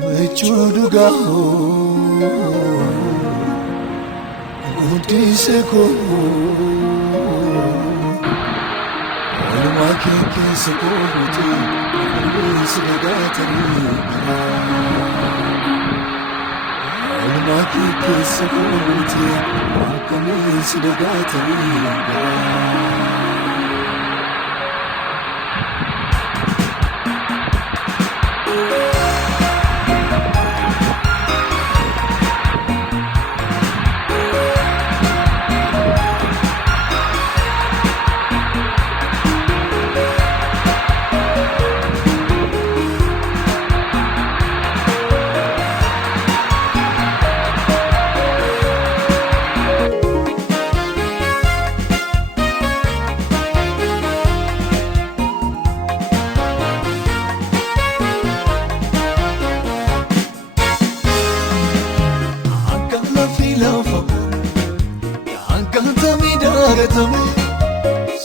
Mechudugaho Udiseko Olumaki kiseko uti Olumaki kiseko uti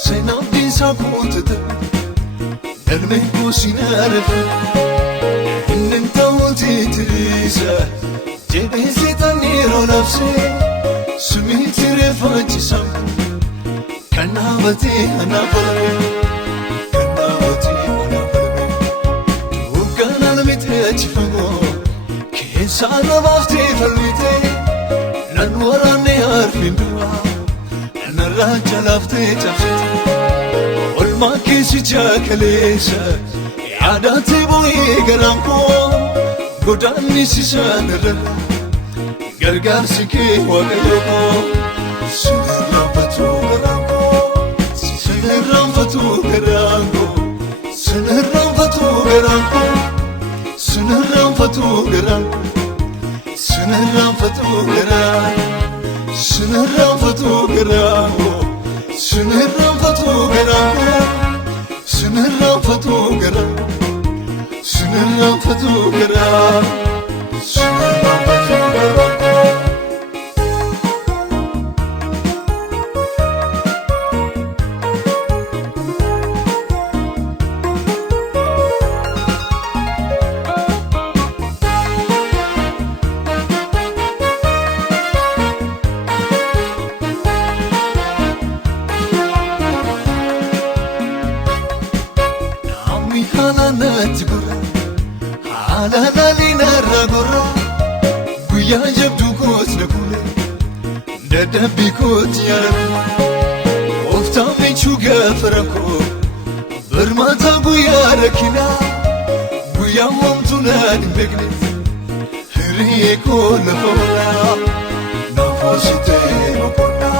Senabisa puntata Ermeko sinarfa Innentawti trisa Jebesi taniro nafse Sumiti refachisa Kanavati anafalme Ukanal mitechifamo Kesa navafti falmite Nanwarane arfindua Narracha lafte chafte Olma kisi chakalesa Yaadati boye garanko Godani sisanara Gargarsi ke wakayoko Sinarramfatu garanko Sinarramfatu garanko Sinarramfatu garanko Sinarramfatu garanko Sinarramfatu garanko Sinarramfatu garanko Sinarramfatu garanko Sinarramfatu garanko Sinarramfatu garanko Sinarramfatu garanko Halalina ragora Guya jabdu kot nakule Dadabi kot yaraku Ofta mechu gafarako Bermata guya rakina Guya mamtuna dimbegnet Hiriye ko nafola Nafosite mokona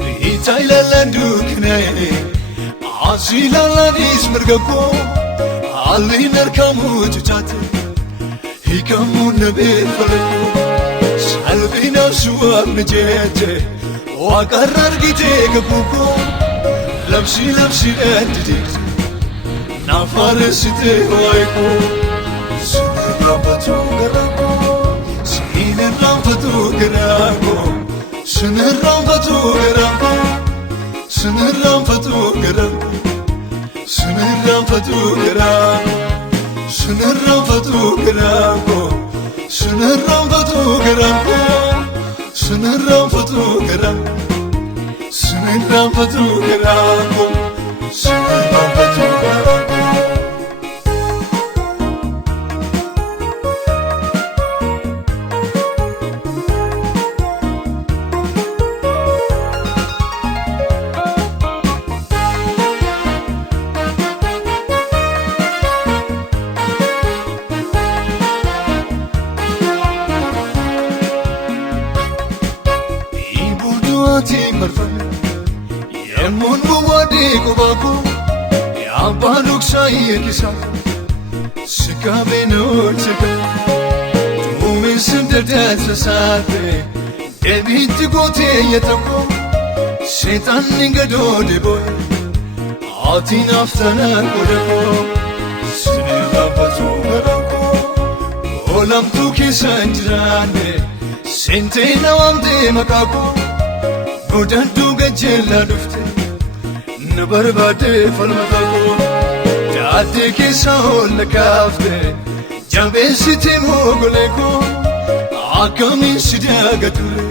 Rita ilalandu kinaye Asila ladis mergako Ali narkamu jujate Hikamu nabe falako Salvi nafsu abne jeje Wakarar gite kapuko Lapsi edidik Nafaresite waiko Sinarramfatu garanko Sinarramfatu garanko Sinarramfatu garanko Sinarramfatu garanko Sinarramfatu garanko Sinarramfatu garanko Sinarramfatu garanko Sinarramfatu garanko Sinarramfatu garanko Sinarramfatu garanko Yemun muwadi kubako Yabaluk sayekisa Sikabe no sika Tumi sindedet sasate Debiti gote yetako Setan ningado deboy Atin aftana kodako Sinarramfatu garanko Olam tu kisanjrane Sente nawamde makako Godaddu gajjella dufte نبربادي فالمتاكو جاتي كيساول لكافته جنبي ستي موغليكو عاكمي سداغتولي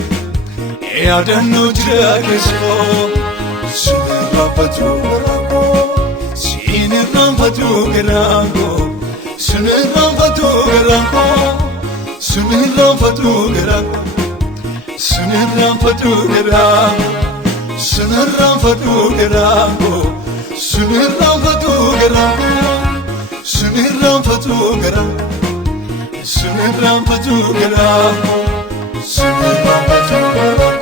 يا دنو جراكسو سنرفتو غراكو سنرفتو غراكو سنرفتو غراكو سنرفتو غراكو سنرفتو غراكو سنرفتو غراكو سنرفتو غراكو سنرفتو غراكو سنرفتو غراكو سنرفتو غراكو